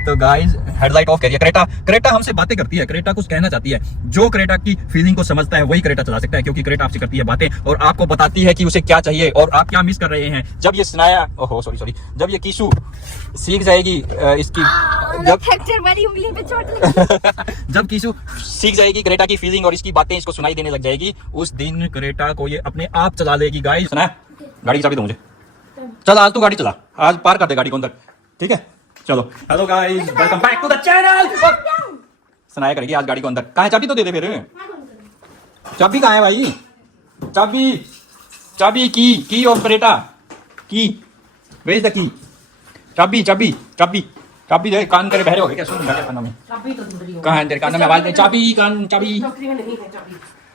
तो guys headlight of करिए। Creta हमसे बातें करती है, क्रेटा कुछ कहना चाहती है। जो क्रेटा की फीलिंग को समझता है वही क्रेटा चला सकता है, क्योंकि क्रेटा आपसे करती है बातें और आपको बताती है कि उसे क्या चाहिए और आप क्या मिस कर रहे हैं। जब ये सनाया जब ये कीशु सीख जाएगी इसकी जब कीशु सीख जाएगी क्रेटा की फीलिंग और इसकी बातें इसको सुनाई देने लग जाएगी, उस दिन क्रेटा को ये अपने आप चला लेगी। गाइस सुना, गाड़ी की चाबी दो मुझे। चल आज तू गाड़ी चला, आज पार कर दे गाड़ी को अंदर, ठीक है। चलो hello guys, welcome back to the channel. सुनाया करेगी आज गाड़ी को अंदर। कहाँ है चाबी? तो दे दे फिर। चाबी कहाँ है भाई? चाबी की ऑफ क्रेटा की, वेयर द की? चाबी दे। कान करे बहरे हो गए क्या? सुन क्या कानों में? कहाँ है तेरे कानों में आवाज? चाबी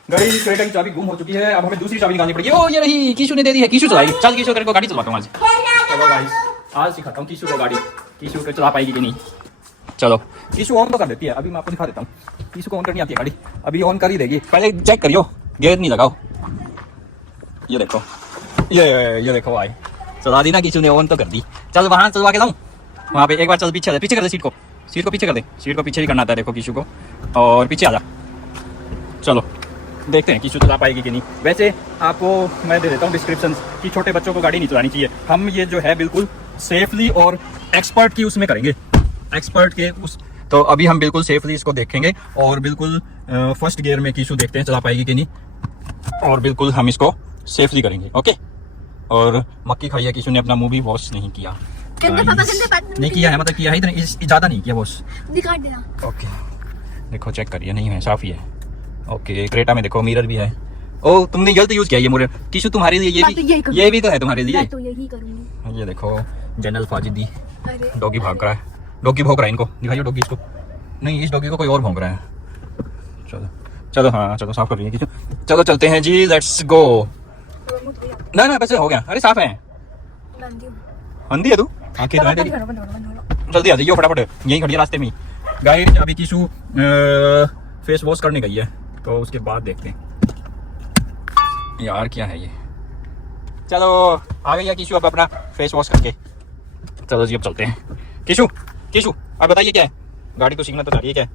गाड़ी क्रेटा की चाबी गुम हो चुकी है। अब हमें दूसरी चाबी निकालनी पड़ेगी। ओ ये रही, कीशु ने दे दी है। कीशु चलाएगी। चल कीशु को गाड़ी चलाता हूँ आज। चलो गाइस आज सिखाता हूँ कीशु को गाड़ी। कीशु को चला पाएगी कि नहीं? चलो कीशु ऑन तो कर देती है। अभी मैं आपको दिखा देता हूँ। कीशु को ऑन करनी आती है गाड़ी, अभी ऑन कर ही देगी। पहले चेक करियो गेयर नहीं लगाओ। ये देखो, ये देखो भाई चला दी ना कीशु ने, ऑन तो कर दी। चल वहां चलवा के लाऊं, वहां पे एक बार चल। पीछे कर दे सीट को पीछे कर दे। सीट को पीछे ही करना आता है देखो कीशु को, और पीछे आ जा। चलो देखते हैं कीशु चला पाएगी कि नहीं। वैसे आपको मैं दे देता हूँ डिस्क्रिप्शन कि छोटे बच्चों को गाड़ी नहीं चलानी चाहिए। हम ये जो है बिल्कुल सेफली और एक्सपर्ट की उसमें करेंगे, एक्सपर्ट के उस। तो अभी हम बिल्कुल सेफली इसको देखेंगे और बिल्कुल फर्स्ट गियर में कीशु देखते हैं चला पाएगी कि नहीं, और बिल्कुल हम इसको सेफली करेंगे। ओके। और मक्की खाई है कीशु ने, अपना मुंह भी वॉश नहीं किया। नहीं किया है, मतलब किया है, इतना ज्यादा नहीं किया वॉश। ओके देखो चेक करिए, नहीं है, साफ ही है। ओके क्रेटा में देखो मिरर भी है। ओ तुमने गलत यूज किया ये मिरर कीशु, तुम्हारे लिए ये भी तो है तुम्हारे लिए। तो यही करूंगी। ये देखो जनरल फाजिदी डॉगी भाग रहा है, डॉगी भौंक रहा है। इनको दिखाइए डॉगी, इसको नहीं, इस डॉगी को कोई और भौंक रहा है। चलो हाँ चलो साफ कर रही है कीशु। चलो चलते हैं जी, लेट्स गो। ना वैसे हो गया। अरे साफ है, अंधी है तू, आंखें तो है तेरी। जल्दी आ जाइए फटाफट, यहीं खड़ी है रास्ते में। गाइस अभी कीशु फेस वॉश करने गई है, तो उसके बाद देखते हैं यार क्या है ये। चलो आ गई है कीशु अब अपना फेस वॉश करके। चलो जी अब चलते हैं। कीशु अब बताइए क्या है? गाड़ी तो सीखना तो चाहिए क्या है?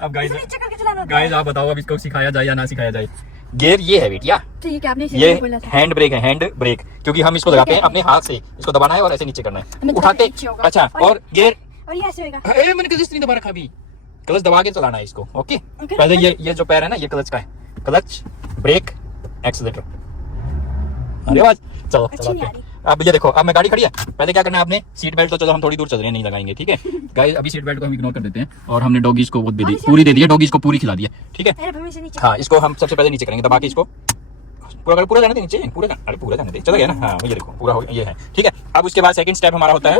अब गाइस आप बताओ अब इसको सिखाया जाए या ना सिखाया जाए। गियर ये है बेटिया, तो ये हैंड ब्रेक है, हैंड ब्रेक, क्योंकि हम इसको लगाते हैं अपने हाथ से, इसको दबाना है और ऐसे नीचे करना है, उठाते। अच्छा और गियर मैंने क्लच नहीं दबा रखा अभी, क्लच दबा के चलाना है इसको। ओके पहले ये जो पैर है ना ये क्लच का है, क्लच ब्रेक एक्सीलरेटर। अरे आवाज चलो अब ये देखो, अब मैं गाड़ी खड़ी है। पहले क्या करना है आपने, सीट बेल्ट तो चलो हम थोड़ी दूर चल रहे हैं नहीं लगाएंगे, ठीक है गाइस। अभी सीट बेल्ट को हम इग्नोर कर देते हैं और हमने डॉगीज को वो पूरी दे दी है, डॉगीज को पूरी खिला दी है, ठीक है। हाँ इसको हम सबसे पहले नीचे करेंगे, दबा के इसको पूरा जाने दे नीचे, पूरा जाने दे। चलो गया ना, हाँ ये देखो पूरा हो ये है, ठीक है। अब उसके बाद सेकंड स्टेप हमारा होता है,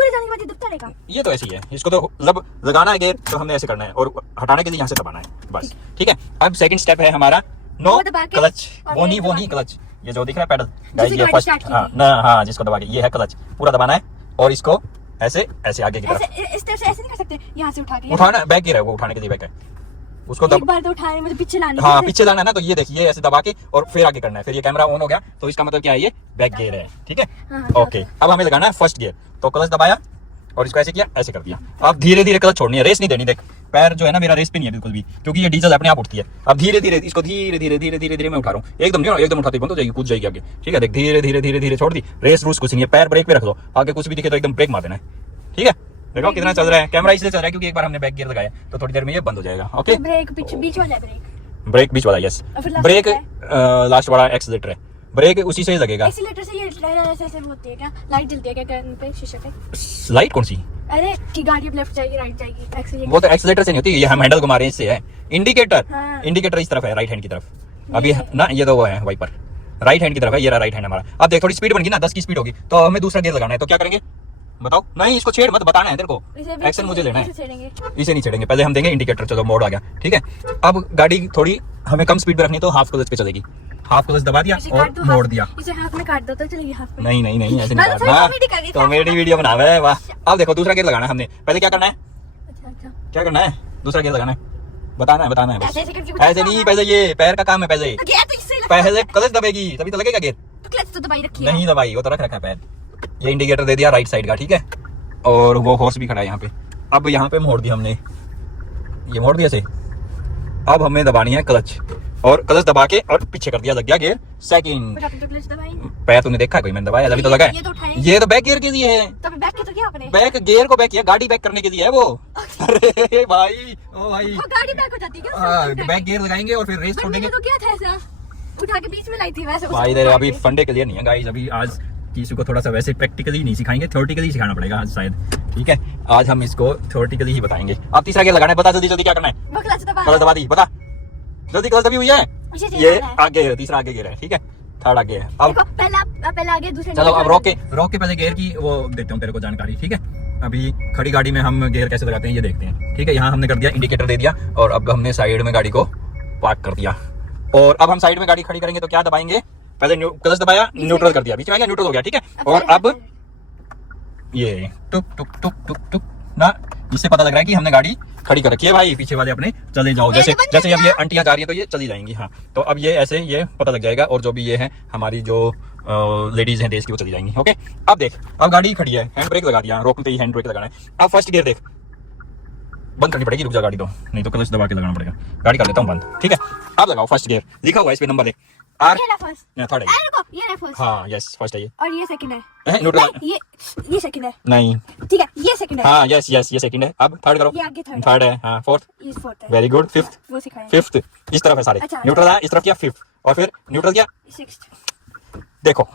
ये तो ऐसे ही है, इसको तो जब लगाना है गियर तो हमने ऐसे करना है और हटाने के लिए यहाँ से दबाना है बस, ठीक है। अब सेकंड स्टेप है हमारा नो क्लच, वो नहीं क्लच, ये जो दिख रहा है पैडल गाइस, ये फर्स्ट हाँ जिसको दबा के ये है क्लच, पूरा दबाना है और इसको ऐसे आगे की तरफ ऐसे नहीं कर सकते, यहाँ से उठाना बैक गियर है, वो उठाने के लिए बैक है, उसको एक बार तो उठाने मतलब पीछे लाना, हाँ पीछे लाना है ना। तो ये देखिए ऐसे दबा के और फिर आगे करना है, फिर ये कैमरा ऑन हो गया तो इसका मतलब क्या है, ये बैक गियर है, ठीक है। ओके अब हमें लगाना है फर्स्ट गियर, तो क्लच दबाया और इसको ऐसे किया, ऐसे कर दिया। अब धीरे धीरे क्लच छोड़नी है, रेस नहीं देनी। देख पैर जो है ना मेरा रेस पे नहीं है बिल्कुल भी, क्योंकि ये डीजल अपने आप उठती है। अब धीरे धीरे इसको धीरे मैं उठा रहा हूँ, एकदम उठाती बंद हो जाएगी, कूद जाएगी आगे, ठीक है। देख धीरे छोड़ दी, रेस रूस कुछ नहीं है, पैर ब्रेक पे रख दो, आगे कुछ भी दिखे तो एकदम ब्रेक मार देना है, ठीक है। देखो कितना चल रहा है, कैमरा इसलिए चल रहा है क्योंकि एक बार हमने बैक गियर लगाया तो थोड़ी देर में ये बंद हो जाएगा। ओके ब्रेक बीच वाला यस, ब्रेक लास्ट वाला एक्सीलरेटर है, ब्रेक उसी से ही लगेगा। एक्सीलरेटर से ये ऐसे होती है क्या, लाइट जलती है क्या कान पे, शीशे पे? लाइट कौन सी? अरे कि गाड़ी अब लेफ्ट जाएगी राइट जाएगी, एक्सीलरेटर वो तो एक्सीलरेटर से नहीं होती, ये हम हैंडल घुमा रहे हैं इससे है। इंडिकेटर इस तरफ है, राइट हैंड की तरफ। अभी ना ये तो वो है वाइपर, राइट हैंड की तरफ है, ये रहा राइट हैंड हमारा। अब देख थोड़ी स्पीड बन गई ना, 10 की स्पीड होगी तो हमें दूसरा गियर लगाना है, तो क्या करेंगे बताओ? नहीं इसको छेड़ मत, बताना है तेरे को, एक्शन मुझे लेना है। इसे नहीं छेड़ेंगे, पहले हम देंगे इंडिकेटर। चलो मोड आ गया, ठीक है। अब गाड़ी थोड़ी हमें कम स्पीड पे रखनी तो हाफ क्लच पे चलेगी, हाफ क्लच दबा दिया और मोड़ दिया। इसे हाथ में काट दो तो चलेगी हाफ पे। नहीं ऐसे नहीं काटना, कॉमेडी वीडियो बनावा है वाह। अब देखो दूसरा गियर लगाना है हमने, पहले क्या करना है, क्या करना है, दूसरा गियर लगाना है, बताना है बस। ऐसे नहीं, पहले ये पैर का काम है, पहले क्लच दबेगी तभी तो लगेगा गियर। क्लच तो दबाई रखी है, नहीं दबाई, वो तो रखा है पैर। ये इंडिकेटर दे दिया राइट साइड का, ठीक है। और वो हॉर्स भी खड़ा है यहाँ पे। अब यहाँ पे मोड़ दिया हमने, ये मोड़ दिया से। अब हमें दबानी है क्लच, और क्लच दबा के और पीछे कर दिया, लग गया गियर सेकंड। पैर तूने देखा कोई मैंने दबाया अभी तो लगा है। ये तो बैक गियर के लिए है, तो बैक के तो किया आपने? बैक गियर को बैक किया, गाड़ी बैक करने के लिए है वो। अरे भाई ओ भाई, वो गाड़ी बैक हो जाती है क्या? हाँ बैक गियर लगाएंगे और फिर रेस छोड़ेंगे। तो क्या था ऐसा, उठा के बीच में लाई थी वैसे। भाई इधर अभी फंडे क्लियर नहीं है गाइस, अभी आज किसी को थोड़ा सा वैसे प्रैक्टिकली नहीं सिखाएंगे, थ्योरेटिकली सिखाना पड़ेगा आज शायद। ठीक है, आज हम इसको थ्योरेटिकली ही बताएंगे। अब तीसरा गियर लगाना है, बता जल्दी जल्दी क्या करना है। क्लच दबा दी, बता जल्दी, क्लच दबी हुई है, ये आगे तीसरा आगे गियर है। ठीक है, थर्ड आगे है। अब पहला आगे, दूसरा। चलो अब रोक के पहले गियर की वो देता हूँ तेरे को जानकारी। ठीक है, अभी खड़ी गाड़ी में हम गियर कैसे लगाते हैं ये देखते हैं। ठीक है, यहाँ हमने कर दिया, इंडिकेटर दे दिया, और अब हमने साइड में गाड़ी को पार्क कर दिया। और अब हम साइड में गाड़ी खड़ी करेंगे तो क्या दबाएंगे, पहले क्लच दबाया, न्यूट्रल कर दिया, बीच में आ गया, न्यूट्रल हो गया। ठीक है, और अब ये टुक टुक टुक टुक टुक ना, इससे पता लग रहा है कि हमने गाड़ी खड़ी कर रखी है। भाई पीछे वाले अपने चले जाओ, जैसे जैसे अब ये आंटियां जा रही है तो ये चली जाएंगी। हाँ, तो अब ये ऐसे ये पता लग जाएगा, और जो भी ये है हमारी जो लेडीज हैं देश की वो चली जाएंगी। ओके, अब देख, अब गाड़ी खड़ी है, हैंड ब्रेक लगा दिया, रोकते ही हैंड ब्रेक लगाना है। अब फर्स्ट गियर देख, बंद करनी पड़ेगी, रुक जा गाड़ी तो, नहीं तो क्लच दबा के लगाना पड़ेगा। गाड़ी कर देता हूँ बंद। ठीक है, अब लगाओ फर्स्ट गियर, लिखा हुआ है इस पे नंबर देख, आर थर्ड है। हाँ यस, फर्स्ट है ये, और ये सेकंड है। न्यूट्रल, ये सेकंड है। नहीं ठीक है, ये सेकंड है। हाँ यस यस, ये सेकंड है। अब थर्ड करो, ये आगे थर्ड है। हाँ फोर्थ, ये फोर्थ है। Very good. फिफ्थ, वो सिखाया। फिफ्थ इस तरफ है सारे। अच्छा, न्यूट्रल है इस तरफ किया, फिफ्थ, और फिर न्यूट्रल किया, सिक्स्थ। देखो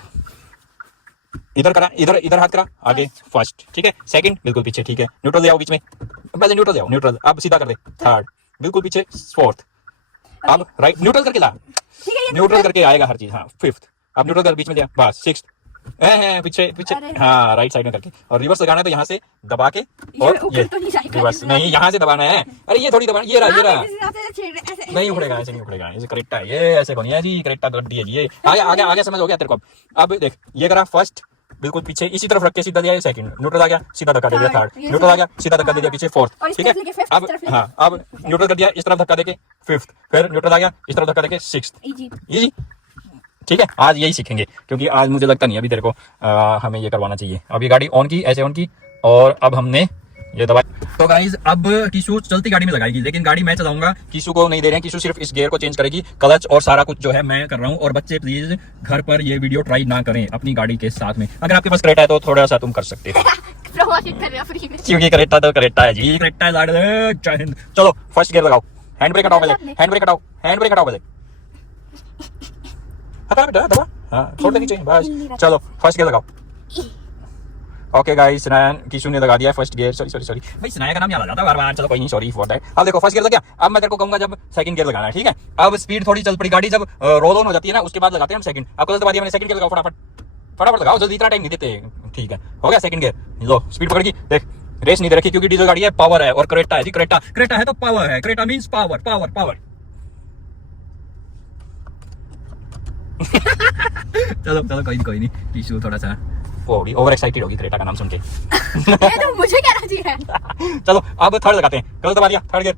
इधर करा, इधर इधर हाथ करा, आगे फर्स्ट। ठीक है, सेकंड बिल्कुल पीछे। ठीक है, न्यूट्रल ले आओ बीच में, पहले न्यूट्रल ले आओ, न्यूट्रल अब सीधा कर दे, थर्ड बिल्कुल पीछे, फोर्थ, अब राइट न्यूट्रल करके ला, न्यूट्रल करके आएगा हर चीज। हाँ फिफ्थ, अब न्यूट्रल कर बीच में दिया, बस सिक्स्थ, पीछे पीछे, हाँ राइट साइड में करके, और रिवर्स लगाना है तो यहाँ से दबा के, और ये रिवर्स नहीं, यहाँ से दबाना है। अरे ये थोड़ी दबाना, ये रहा, ये रहा, नहीं उखड़ेगा, ऐसे नहीं उखड़ेगा, ऐसे करेक्टा है, ये ऐसे बनिया जी, करेक्टा गड्डी है जी ये। आगे आगे आगे समझ हो गया तेरे को। अब देख, ये करा फर्स्ट बिल्कुल पीछे, इसी तरफ रख के सीधा दिया सेकंड, न्यूट्रल आ गया, सीधा धक्का दे दिया थर्ड, न्यूट्रल आ गया, सीधा धक्का दे दिया पीछे फोर्थ। ठीक है, अब हाँ, अब न्यूट्रल कर दिया, इस तरफ धक्का देके फिफ्थ, फिर न्यूट्रल आ गया, इस तरफ धक्का देके सिक्स्थ। इजी। ठीक है, आज यही सीखेंगे, क्योंकि आज मुझे लगता नहीं अभी तेरे को हमें ये करवाना चाहिए। अब ये गाड़ी ऑन की, ऐसे ऑन की, और अब हमने ये दबाई। तो गाइज अब कीशु चलती गाड़ी में लगाएगी, लेकिन गाड़ी मैं चलाऊंगा, कीशु को नहीं दे रहे हैं। कीशु सिर्फ इस गियर को चेंज करेगी, क्लच और सारा कुछ जो है मैं कर रहा हूँ। और बच्चे प्लीज घर पर ये वीडियो ट्राई ना करें अपनी गाड़ी के साथ में। अगर आपके पास क्रेटा है तो थोड़ा सा तुम कर सकते हो, क्योंकि क्रेटा तो क्रेटा है जी, क्रेटा है। चलो फर्स्ट गियर लगाओ, हैंड ब्रेक हटाओ पहले, हैंड ब्रेक हटाओ, हैंड ब्रेक हटाओ पहले, हटा बेटा दबा, हाँ छोड़ दे नीचे, बस। चलो फर्स्ट गियर लगाओ। ओके गाइस, सनायन कीशु ने लगा दिया फर्स्ट गियर। सॉरी भाई, सनाया का नाम याद आ जाता है बार बार, चलो कोई नहीं, सॉरी फॉर दैट। अब देखो फर्स्ट गियर लग गया, अब मैं तेरे को कहूंगा जब सेकंड गियर लगाना है। ठीक है, अब स्पीड थोड़ी चल पड़ी गाड़ी, जब रोल ऑन हो जाती है ना उसके बाद लगाते हैं हम सेकंड। आपको दबा दिया मैंने, सेकंड गियर लगाओ, फटाफट लगाओ, जल्दी, इतना टाइम नहीं देते। ठीक है, हो गया सेकंड गियर, लो स्पीड पकड़ की, देख रेस नहीं दे रखी, क्योंकि डीजल गाड़ी है, पावर है, और क्रेटा है जी, क्रेटा है तो पावर है, Creta means power power power. चलो कोई नहीं, कीशु थोड़ा सा ओवर एक्साइटेड होगी क्रेटा का नाम सुन के। तो मुझे क्या राजी है। चलो अब थर्ड लगाते हैं, कल दबा दिया थर्ड गियर,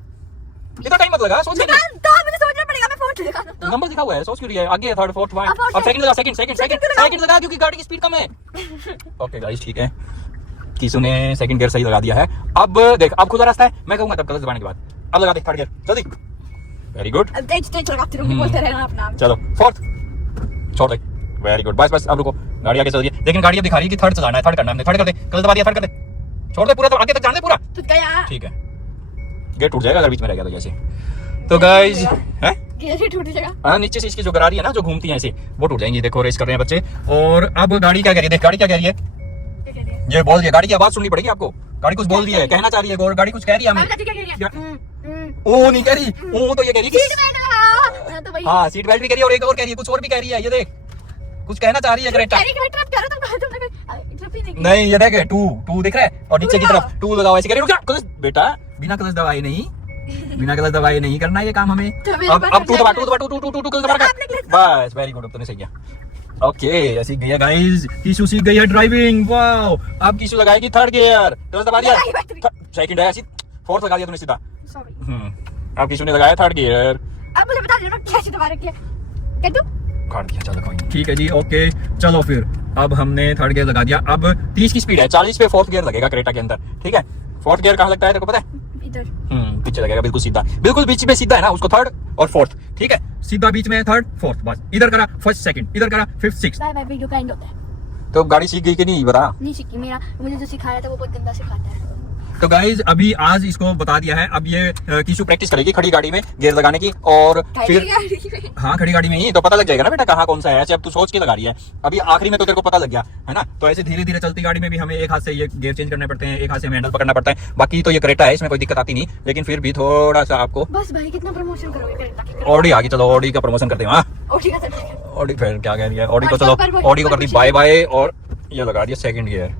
इतना टाइम मत लगा, सोच के तो मुझे सोचना पड़ेगा, मैं फोर्थ लगा दूं। नंबर लिखा हुआ है, सोच क्यों रही है, आगे है थर्ड फोर्थ वन, अब सेकंड लगा, सेकंड लगा, क्योंकि गाड़ी की स्पीड कम है। ओके गाइस ठीक है, कीशु ने सेकंड गियर सही लगा दिया है। अब देख, अब खुदा रास्ता है, मैं कहूंगा तब क्लच दबाने के बाद। अब लगा दे थर्ड गियर जल्दी, वेरी गुड, तेज लगाते रहो, बोलते रहना अपना। चलो फोर्थ, छोड़ दे, वेरी गुड, बस अब रुको, गाड़ी आगे चल रही है, लेकिन गाड़ी अब दिखा रही है कि थर्ड चलाना है, थर्ड करना है, थर्ड कर दे, क्लच दबा दिया, थर्ड कर दे, छोड़ दे पूरा, तो आगे तक जाने दे पूरा, ठीक है। गेट टूट जाएगा अगर बीच में रह गया तो जैसे। तो गाइस है गेट टूट जाएगा, हाँ नीचे से इसकी जो गरारी है ना, जो घूमती है ऐसे, वो टूट जाएंगी। देखो रेस कर रहे हैं बच्चे। और अब गाड़ी क्या कह रही है, देख गाड़ी क्या कह रही है, ये बोल रही है, गाड़ी की आवाज सुननी पड़ेगी आपको, गाड़ी कुछ बोल रही है, कहना चाह रही है, गाड़ी कुछ कह रही है हमें। ओ नहीं कह रही, ओ तो ये कह रही है, हाँ सीट बेल्ट भी कह रही है, और एक और कह रही है, कुछ और भी कह रही है, ये देख कुछ कहना चाह रही है क्रेटा। नहीं ये देख टू दिख रहा है, और नीचे की तरफ टू लगाओ, ऐसे कह रही है, बेटा बिना क्लच दबाए नहीं, बिना क्लच दबाए नहीं करना ये काम हमें। अब टू दबा क्लच दबा, बस वेरी गुड, अब तूने सही किया। ओके ऐसी गई है गाइस, कीशु सीख गई है ड्राइविंग, वाओ। अब कीशु लगाएगी थर्ड गियर, क्लच दबा दिया, सेकंड है, फोर्थ लगा दिया तूने सीधा। अब कीशु ने लगाया थर्ड गियर। अब मुझे बता दो कैसे दबा रखी है, कर दूं? काट दिया, चलो कोई नहीं, ठीक है जी, ओके चलो फिर अब हमने थर्ड गियर लगा दिया। अब 30 की स्पीड है, 40 पे फोर्थ गियर लगेगा क्रेटा के अंदर। ठीक है, फोर्थ गियर कहाँ लगता है तेरे को पता है? इधर पीछे लगेगा, बिल्कुल सीधा, बिल्कुल बीच में सीधा है ना, उसको थर्ड और फोर्थ। ठीक है, सीधा बीच में थर्ड फोर्थ, बस इधर करा फर्स्ट सेकंड, इधर करा fifth sixth. Bye bye video का एंड होता है। तो गाड़ी सीख गई कि नहीं बता? नहीं सीखी, मेरा मुझे जो सिखाया था वो बहुत गंदा सिखाता है। तो गाइज अभी आज इसको बता दिया है। अब ये किशु प्रैक्टिस करेगी खड़ी गाड़ी में गियर लगाने की, और फिर हाँ खड़ी गाड़ी में ही तो पता लग जाएगा ना बेटा कहाँ कौन सा है। ऐसे अब तू सोच के लगा रही है, अभी आखिरी में तो तेरे को पता लग गया है ना। तो ऐसे धीरे धीरे चलती गाड़ी में भी हमें एक हाथ से ये गियर चेंज करने पड़ते हैं, एक हाथ से हैंडल पकड़ना पड़ता है। बाकी तो ये क्रेटा है, इसमें कोई दिक्कत आती नहीं, लेकिन फिर भी थोड़ा सा आपको। बस भाई कितना प्रमोशन करोगे क्रेटा की? ऑडी आ गई, चलो ऑडी का प्रमोशन करते हैं। हाँ ऑडी का चलता है। ऑडी फिर क्या कह रही है, ऑडी को चलो ऑडी को कर दी बाय बाय, और ये लगा दिया सेकंड गियर।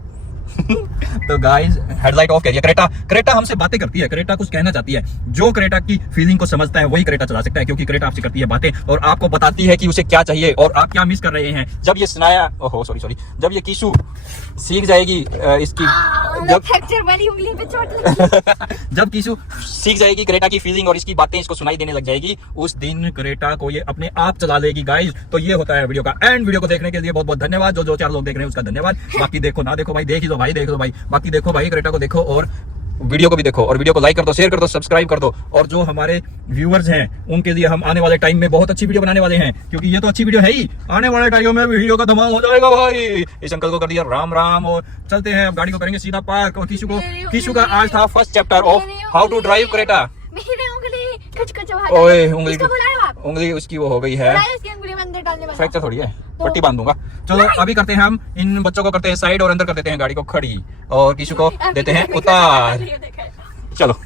तो गाइस हेडलाइट ऑफ करिए। क्रेटा हमसे बातें करती है, क्रेटा कुछ कहना चाहती है। जो क्रेटा की फीलिंग को समझता है वही क्रेटा चला सकता है, क्योंकि क्रेटा आपसे करती है बातें और आपको बताती है कि उसे क्या चाहिए और आप क्या मिस कर रहे हैं। जब ये सुनाया जब ये किशु सीख जाएगी इसकी फ्रैक्चर वाली उंगली पे चोट लगी। जब किशु सीख जाएगी क्रेटा की फीलिंग और इसकी बातें इसको सुनाई देने लग जाएगी, उस दिन क्रेटा को ये अपने आप चला लेगी गाइस। तो ये होता है वीडियो का एंड। वीडियो को देखने के लिए बहुत बहुत धन्यवाद। जो 4 लोग देख रहे हैं उसका धन्यवाद। बाकी देखो ना देखो भाई, देख ही लो भाई, देख लो भाई। बाकी देखो भाई, क्रेटा को देखो और वीडियो को भी देखो, और वीडियो को लाइक कर दो, शेयर कर दो, सब्सक्राइब कर दो। और जो हमारे व्यूअर्स हैं उनके लिए हम आने वाले टाइम में बहुत अच्छी वीडियो बनाने वाले हैं, क्योंकि ये तो अच्छी वीडियो है ही। आने वाले टाइम में वीडियो का धमाल हो जाएगा भाई। इस अंकल को कर दिया राम राम, और चलते हैं अब गाड़ी को करेंगे सीधा पार्क। और किशु का आज था first chapter of how to drive Creta. मेरी उंगली कच ओए उंगली उसकी वो हो गई है, फ्रैक्चर फ्रैक्चर थोड़ी है, पट्टी बांध दूंगा। चलो अभी करते हैं हम इन बच्चों को करते हैं साइड और अंदर कर देते हैं गाड़ी को खड़ी, और किशु को देते हैं उतार। चलो।